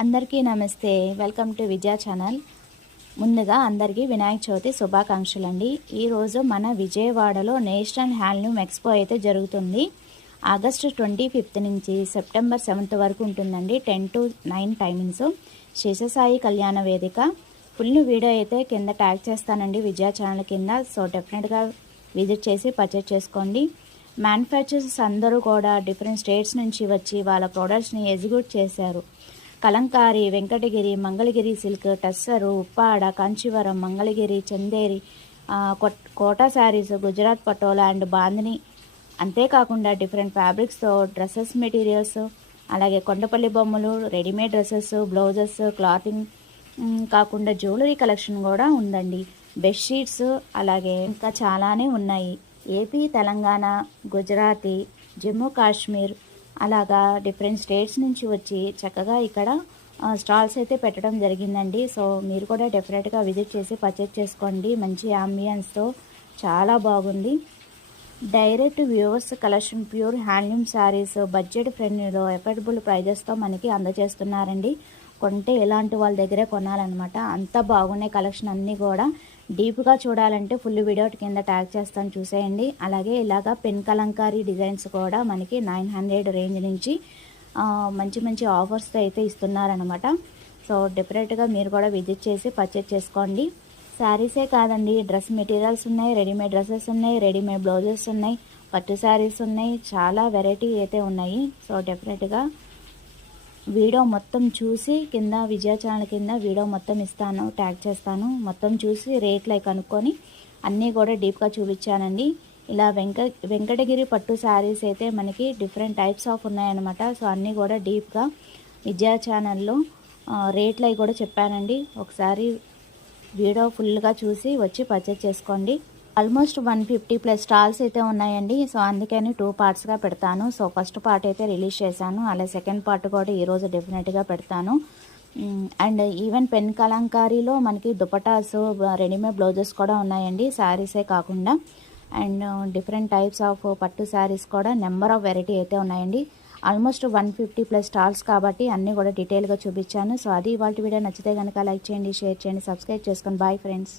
అందరికీ నమస్తే. Welcome to Vijaya channel. ముందుగా అందరికీ వినాయక చవితి శుభాకాంక్షలు అండి. ఈరోజు మన విజయవాడలో నేషనల్ హ్యాండ్లూమ్ ఎక్స్పో అయితే జరుగుతుంది. ఆగస్టు 25 నుంచి సెప్టెంబర్ 7 వరకు ఉంటుందండి. 10 to 9 టైమింగ్స్. శేషసాయి కళ్యాణ వేదిక. ఫుల్ వీడియో అయితే కింద ట్యాగ్ చేస్తానండి విజయ ఛానల్ కింద. సో డెఫినెట్గా విజిట్ చేసి పర్చేస్ చేసుకోండి. మ్యానుఫ్యాక్చరర్స్ అందరూ కూడా డిఫరెంట్ స్టేట్స్ నుంచి వచ్చి వాళ్ళ ప్రోడక్ట్స్ని ఎగ్జిక్యూట్ చేశారు. Kalamkari, Venkatagiri, Mangalagiri silk, tussar, Uppada, Kanchivaram, Mangalagiri, Chanderi, Kota sarees, Gujarat Patola and Bandhani, అంతేకాకుండా డిఫరెంట్ ఫ్యాబ్రిక్స్తో డ్రెస్సెస్ మెటీరియల్స్, అలాగే కొండపల్లి బొమ్మలు, రెడీమేడ్ డ్రెస్సెస్, బ్లౌజెస్, క్లాతింగ్ కాకుండా జ్యువెలరీ కలెక్షన్ కూడా ఉందండి. బెడ్షీట్స్ అలాగే ఇంకా చాలానే ఉన్నాయి. ఏపీ, తెలంగాణ, గుజరాతీ, జమ్మూ కాశ్మీర్ అలాగా డిఫరెంట్ స్టేట్స్ నుంచి వచ్చి చక్కగా ఇక్కడ స్టాల్స్ అయితే పెట్టడం జరిగిందండి. సో మీరు కూడా డెఫినెట్గా విజిట్ చేసి పర్చేస్ చేసుకోండి. మంచి అంబియన్స్తో చాలా బాగుంది. Direct viewers collection, pure handloom saris budget ఫ్రెండ్లీలో ఎఫర్డబుల్ ప్రైజెస్తో మనకి అందజేస్తున్నారండి. కొంటే ఎలాంటి వాళ్ళ దగ్గరే కొనాలన్నమాట. అంత బాగున్నాయి కలెక్షన్ అన్నీ కూడా. డీప్గా చూడాలంటే ఫుల్ వీడియో కింద ట్యాగ్ చేస్తాను, చూసేయండి. అలాగే ఇలాగా పెన్ కలంకారీ డిజైన్స్ కూడా మనకి 900 రేంజ్ నుంచి మంచి మంచి ఆఫర్స్తో అయితే ఇస్తున్నారనమాట. సో డెఫినెట్గా మీరు కూడా విజిట్ చేసి పర్చేస్ చేసుకోండి. శారీసే కాదండి, డ్రెస్ మెటీరియల్స్ ఉన్నాయి, రెడీమేడ్ డ్రెస్సెస్ ఉన్నాయి, రెడీమేడ్ బ్లౌజెస్ ఉన్నాయి, పట్టు శారీస్ ఉన్నాయి, చాలా వెరైటీ అయితే ఉన్నాయి. సో డెఫినెట్గా వీడియో మొత్తం చూసి కింద విజయ ఛానల్ కింద వీడియో మొత్తం ఇస్తాను, ట్యాగ్ చేస్తాను. మొత్తం చూసి రేట్లు కనుక్కొని అన్నీ కూడా డీప్గా చూపించానండి. ఇలా వెంకటగిరి పట్టు శారీస్ అయితే మనకి డిఫరెంట్ టైప్స్ ఆఫ్ ఉన్నాయన్నమాట. సో అన్నీ కూడా డీప్గా విజయ ఛానల్లో రేట్లు కూడా చెప్పానండి. ఒకసారి వీడియో ఫుల్గా చూసి వచ్చి పర్చేస్ చేసుకోండి. ఆల్మోస్ట్ 150+ స్టాల్స్ అయితే ఉన్నాయండి. సో అందుకని 2 పార్ట్స్గా పెడతాను. సో ఫస్ట్ పార్ట్ అయితే రిలీజ్ చేశాను, అలా సెకండ్ పార్ట్ కూడా ఈరోజు డెఫినెట్గా పెడతాను. అండ్ ఈవెన్ పెన్ కలంకారీలో మనకి దుపటాస్, రెడీమేడ్ బ్లౌజెస్ కూడా ఉన్నాయండి, శారీసే కాకుండా. అండ్ డిఫరెంట్ టైప్స్ ఆఫ్ పట్టు శారీస్ కూడా నెంబర్ ఆఫ్ వెరైటీ అయితే ఉన్నాయండి. ఆల్మోస్ట్ 150+ స్టాల్స్ కాబట్టి అన్నీ కూడా డీటెయిల్గా చూపించాను. సో అది ఇవాళ వీడియో. నచ్చితే కనుక లైక్ చేయండి, షేర్ చేయండి, సబ్స్క్రైబ్ చేసుకోండి. Bye friends.